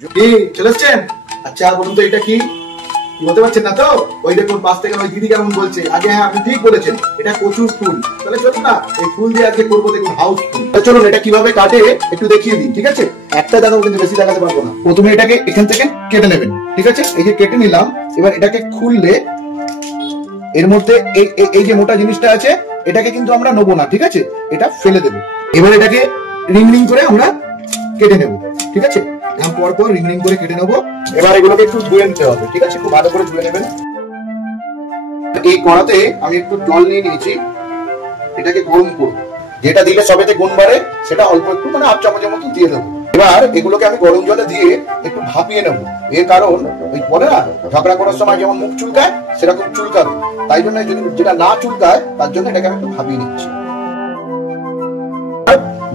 চলে এসছেন? আচ্ছা বলুন তো এটা কি বলতে পারছেন না তো? ওই দেখুন পাশ থেকে ওই দিদি কেমন বলছে। আগে হ্যাঁ আপনি ঠিক বলেছেন, এটা কচুর ফুল। তাহলে চলুন না এই ফুল দিয়ে আজকে করবো, দেখুন হাউস ফুল। চলুন এটা কিভাবে কাটে একটু দেখিয়ে দিই, ঠিক আছে? একটা দেখাবো কিন্তু বেশি দেখাতে পারবো না। প্রথমে এটাকে এখান থেকে কেটে নেবেন, ঠিক আছে? এই যে কেটে নিলাম, এবার এটাকে খুললে এর মধ্যে এই যে মোটা জিনিসটা আছে এটাকে কিন্তু আমরা নেবো না, ঠিক আছে? এটা ফেলে দেবো। এবার এটাকে রিং রিং করে আমরা কেটে নেবো, ঠিক আছে? পর পর রিং রিং করে কেটে নেবো। এবার এগুলোকে একটু ধুয়ে নিতে হবে, ঠিক আছে? খুব ভালো করে ধুয়ে নেবেন। এই কড়াতে আমি একটু জল নিয়ে নিয়েছি, এটাকে গরম করবো। যেটা দিলে সবেতে গুণ বাড়ে সেটা অল্প একটু মানে 1/2 চামচের মতো দিয়ে দেবো। এবার এগুলোকে আমি গরম জলে দিয়ে একটু ভাপিয়ে নেবো। এর কারণ ওই বলে না ঝগড়া করার সময় যেমন মুখ চুলকায় সেরকম চুলকাবে, তাই জন্য যদি যেটা না চুলকায় তার জন্য এটাকে আমি একটু ভাপিয়ে নিচ্ছি।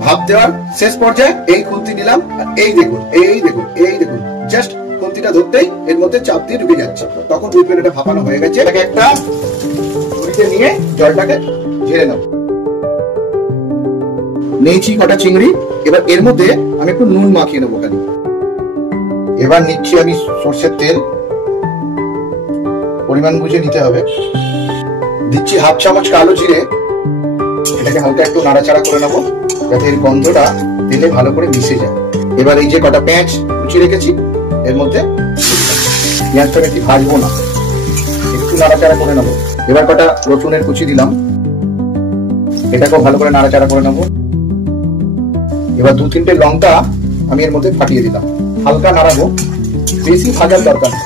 ভাপ দেওয়ার শেষ পর্যায়ে এই খুন্তি নিলাম, এই দেখুন এই দেখুন জাস্ট খুন্তিটা ধরতেই এর মধ্যে চাপ দিয়ে ঢুকে যাচ্ছে। তখন বুঝবেন এটা ভাপানো হয়ে গেছে। এটাকে একটা ঝুড়িতে নিয়ে জলটাকে ঝেড়ে নেব। নিয়েছি কটা চিংড়ি, এবার এর মধ্যে আমি একটু নুন মাখিয়ে নেবো খালি। এবার নিচ্ছি আমি সর্ষের তেল, পরিমাণ বুঝে নিতে হবে। দিচ্ছি 1/2 চামচ কালো জিরে, এটাকে হালকা একটু নাড়াচাড়া করে নেবো যাতে এর গন্ধটা তেলে ভালো করে মিশে যায়। এবার এই যে কটা পেঁয়াজ কুচি রেখেছি এর মধ্যে, পেঁয়াজটাকে একটু ভাজবো না, একটু নাড়াচাড়া করে নেবো। এবার কটা রসুনের কুচি দিলাম, এটাকেও ভালো করে নাড়াচাড়া করে নেবো। এবার 2-3টে লঙ্কা আমি এর মধ্যে ফাটিয়ে দিলাম, হালকা নাড়াবো, বেশি ভাজার দরকার নেই।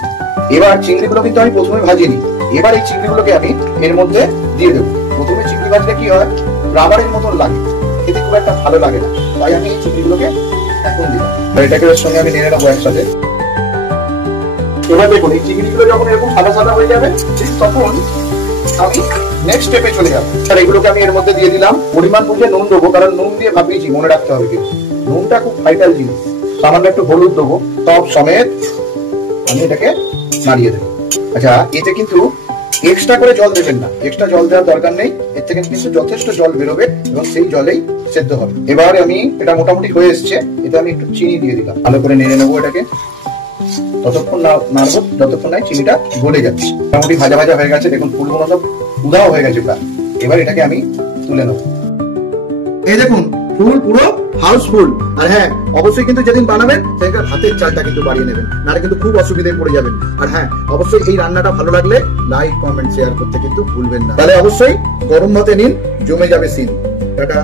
এবার চিংড়িগুলো কিন্তু আমি প্রথমে ভাজিনি, এবার এই চিংড়িগুলোকে আমি এর মধ্যে দিয়ে দেবো। প্রথমে চিংড়ি ভাজলে কি হয়, রাবারের মতন লাগে, খেতে খুব একটা ভালো লাগে না, তাই আমি এই চিংড়িগুলোকে এখন দিলাম। এটাকে এর সঙ্গে আমি নেড়ে নেবো একসাথে। এবার দেখুন এই চিংড়িগুলো যখন এরকম সাদা সাদা হয়ে যাবে ঠিক তখন আমি নেক্সট স্টেপে চলে যাবো। আর এগুলোকে আমি এর মধ্যে দিয়ে দিলাম। পরিমাণ বুঝে নুন দেবো, কারণ নুন দিয়ে ভাপিয়েছি, মনে রাখতে হবে কিন্তু নুনটা খুব ভাইটাল জিনিস। সামান্য একটু হলুদ দেবো, সব সমেত আমি এটাকে নাড়িয়ে দেবো। আচ্ছা এতে কিন্তু এক্সট্রা করে জল দেবেন না, এক্সট্রা জল দেওয়ার দরকার নেই, এর থেকে কিন্তু যথেষ্ট জল বেরোবে এবং সেই জলেই সেদ্ধ হবে। এবার আমি এটা মোটামুটি হয়ে এসছে, এটা আমি একটু চিনি দিয়ে দিলাম, ভালো করে নেড়ে নেবো এটাকে। ততক্ষণ নাড়বো যতক্ষণ না চিনিটা গলে যাচ্ছে। মোটামুটি ভাজা ভাজা হয়ে গেছে, দেখুন ফুলগুলো সব উধাও হয়ে গেছে প্রায়। এবার এটাকে আমি তুলে নেবো। এই দেখুন ফুল পুরো হাউসফুল। আর হ্যাঁ অবশ্যই কিন্তু যেদিন বানাবেন সেদিন হাতের চালটা কিন্তু বাড়িয়ে নেবেন, নাহলে কিন্তু খুব অসুবিধায় পড়ে যাবেন। আর হ্যাঁ অবশ্যই এই রান্নাটা ভালো লাগলে লাইক কমেন্ট শেয়ার করতে কিন্তু ভুলবেন না। তাহলে অবশ্যই গরম ভাতে নিন, জমে যাবে সিন। টাটা।